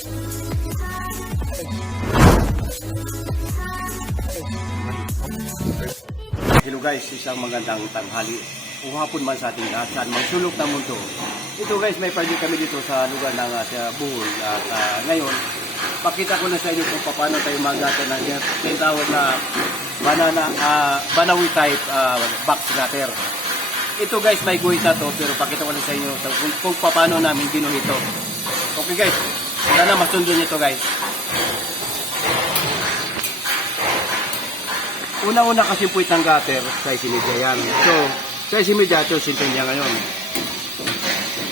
Hello guys, isang magandang tanghali o hapon man sa ating lahat saan mang sulok ng mundo. Ito guys, may project kami dito sa lugar ng sa Bohol at ngayon, pakita ko na sa inyo kung paano tayo magata ng tinatawag na Banawi type box gutter. Ito guys, may guhita to pero pakita ko na sa inyo kung paano namin ginuhit ito. Okay guys, sana masundo nyo ito guys. Una-una kasi po itang gutter sa isinidya yan. So, sa isinidya ito, sintin niya ngayon.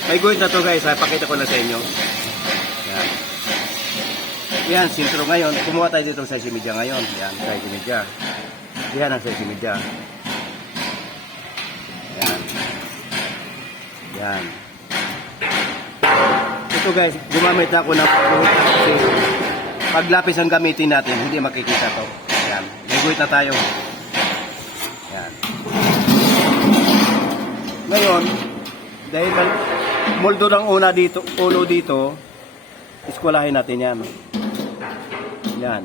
May guhit na to guys, pakita ko na sa inyo. Yan. Yan, sintro ngayon. Kumuha tayo dito sa isinidya ngayon. Yan, sa isinidya. Yan ang sa isinidya. Yan. Yan. Ito guys, gumamit ako ng guhit kasi paglapis ang gamitin natin, hindi makikita to. Yan. May guhit na tayo. Yan. Ngayon, dahil moldo ng ulo dito, iskwalahin natin yan. Yan.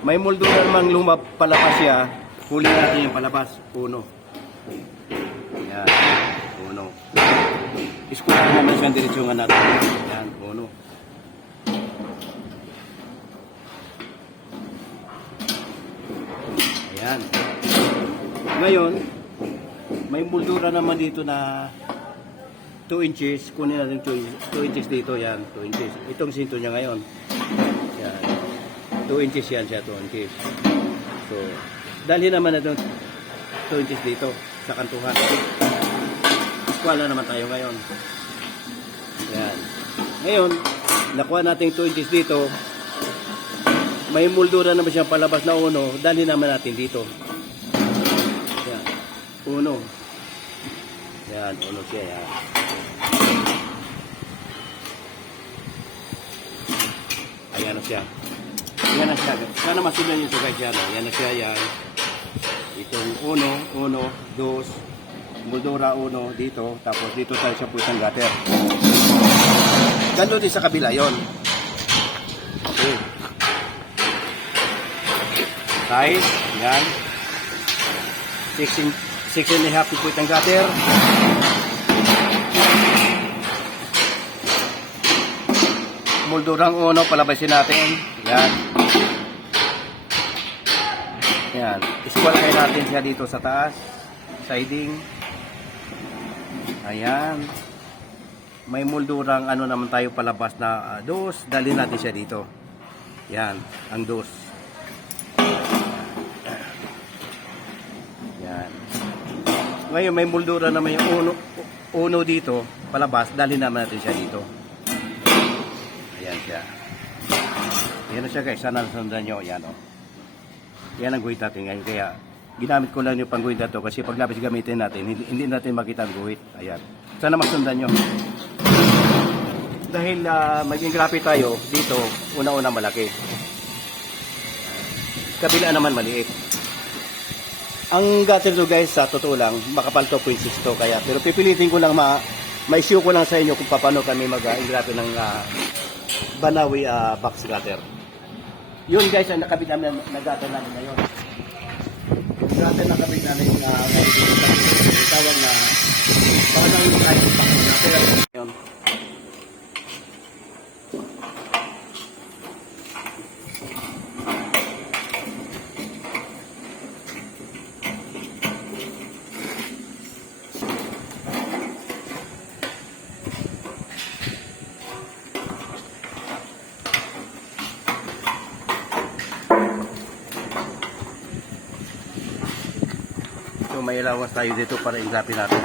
May moldo na namang lumapalabas siya, huli natin yung palabas. Uno. Yan. Uno. Iskwalahin naman siyang diretsyonan natin. Yan. Uno. Ayan. Ngayon, may moldura naman dito na 2 inches. Kunin natin 2 inches dito. Yan, 2 inches. Itong sinto niya ngayon. Yan. 2 inches yan siya, 2 inches. So, dalhin naman natin 2 inches dito sa kantuhan. Eskwala naman tayo ngayon. Yan. Ngayon, nakuha natin 2 inches dito. May moldura naman siyang palabas na uno, dali naman natin dito. Yan. Uno. Yan, uno siya. Yan. Ayan na siya. Yan na siya. Sana masundan nyo ito guys. Yan na siya. Yan. Itong uno, dos, moldura uno dito. Tapos dito tayo sa puwitang gutter. Gano'n din sa kabila yon. Okay. Size, yan. 6.5 po itong gutter. Moldurang uno, palabasin natin. Yan. Yan. Iskwalahin natin siya dito sa taas. Siding. Ayan. May moldurang ano naman tayo palabas na dos. Dali natin siya dito. Yan. Ang dos. Ngayon may moldura naman yung uno dito, palabas, dali naman natin siya dito. Ayan siya. Ayan na siya guys, sana nasundan nyo. Ayan o. Ayan ang guhit natin ngayon. Kaya ginamit ko lang yung pangguhit na to kasi pag lapis gamitin natin, hindi natin makita ang guhit. Ayan. Sana masundan nyo. Dahil maging graphic tayo, dito, una-una malaki. Kabila naman maliit. Ang gutter to guys, sa totoo lang, makapal 2.6 to kaya. Pero pipilitin ko lang ma-issue ko lang sa inyo kung paano kami mag-ingrape ng Banawi box gutter. Yun guys, ang nakabit namin na gutter namin ngayon. Yung gutter na nakabit namin tawag na Banawi type box gutter. Yun. So may allowance tayo dito para ingrapin natin.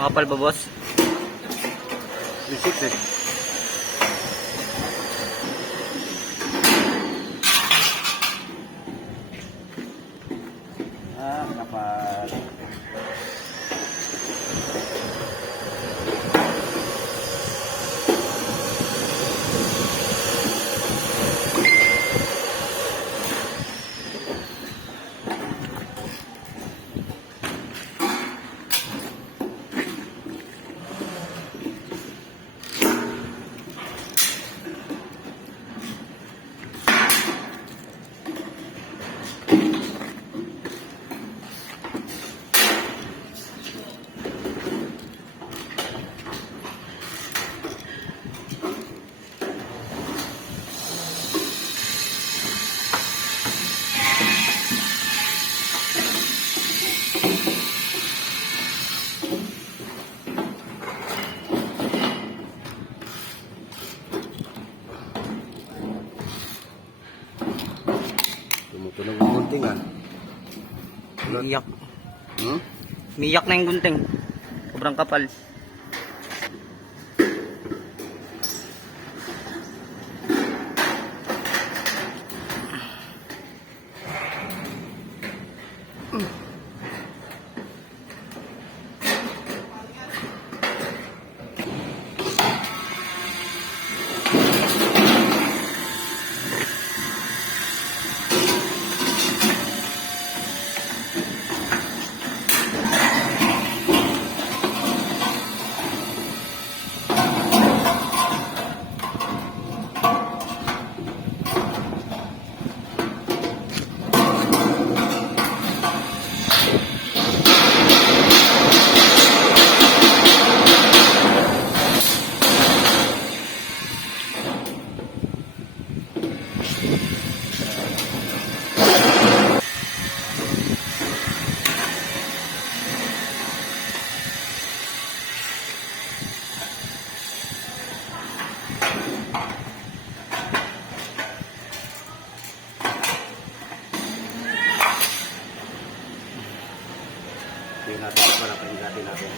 Makapal ba, boss? 3.6 eh. Ah, kapal. Tumutunog ang gunting ah. Miyak. Hmm? Miyak na yung gunting. Sobrang kapal. Tingnan natin ito pala pahingatin natin.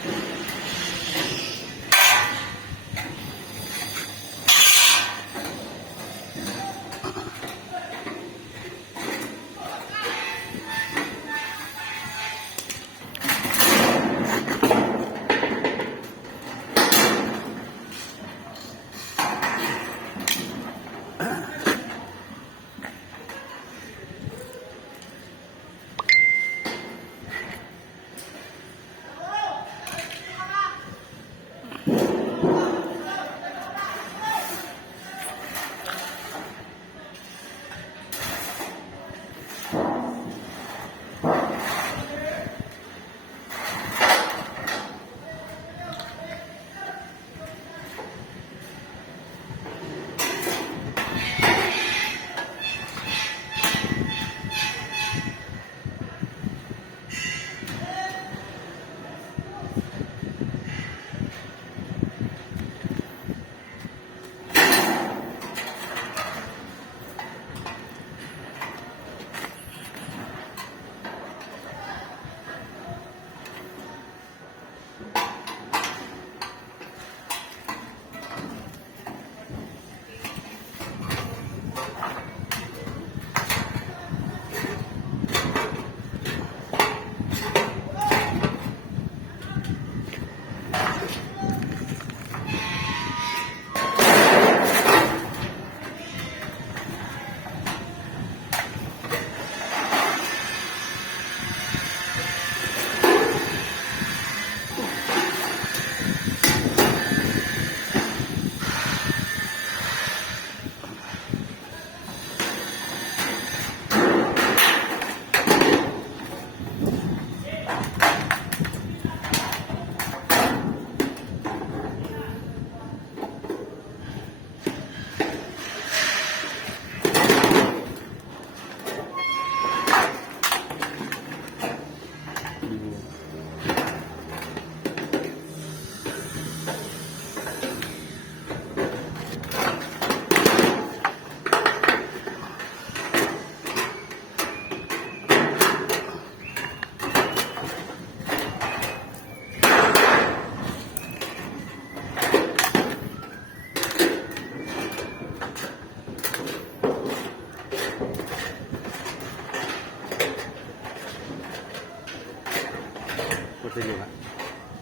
sa inyo nga.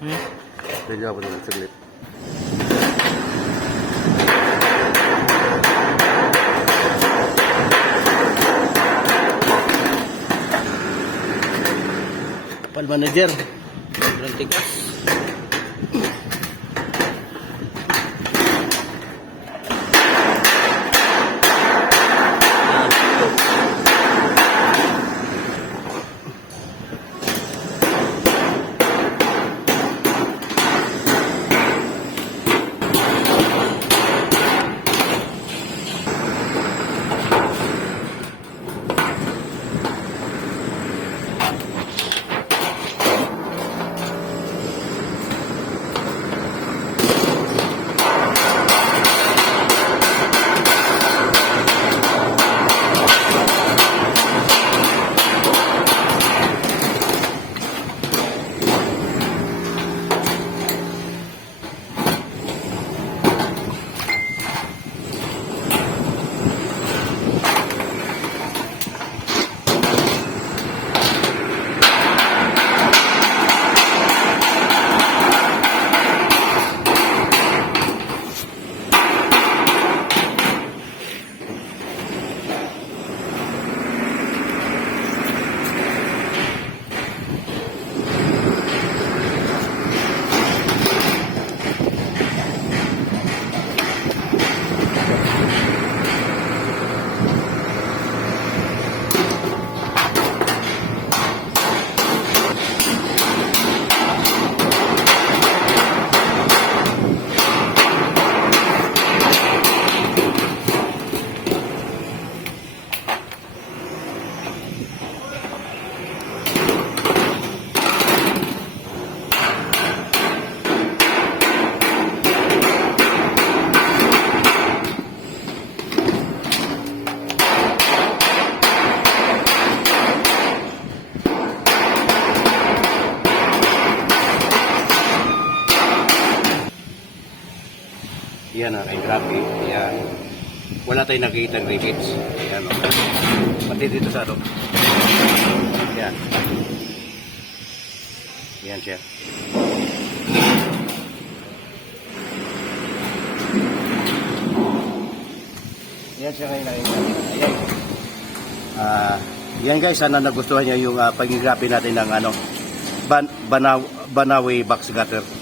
Hmm? Sa inyo ako naman saglit. Kapal manager. Sobrang tigas. Yan kay grabe. Yan. Wala tayong nakikita ng rivets. Yan o. Pati dito sa ano. Yan. Yan siya. Yan siya ngayon nakikita. Ayan. Yan guys, sana nagustuhan niyo yung pag-grabe natin ng ano, Banawi box gutter.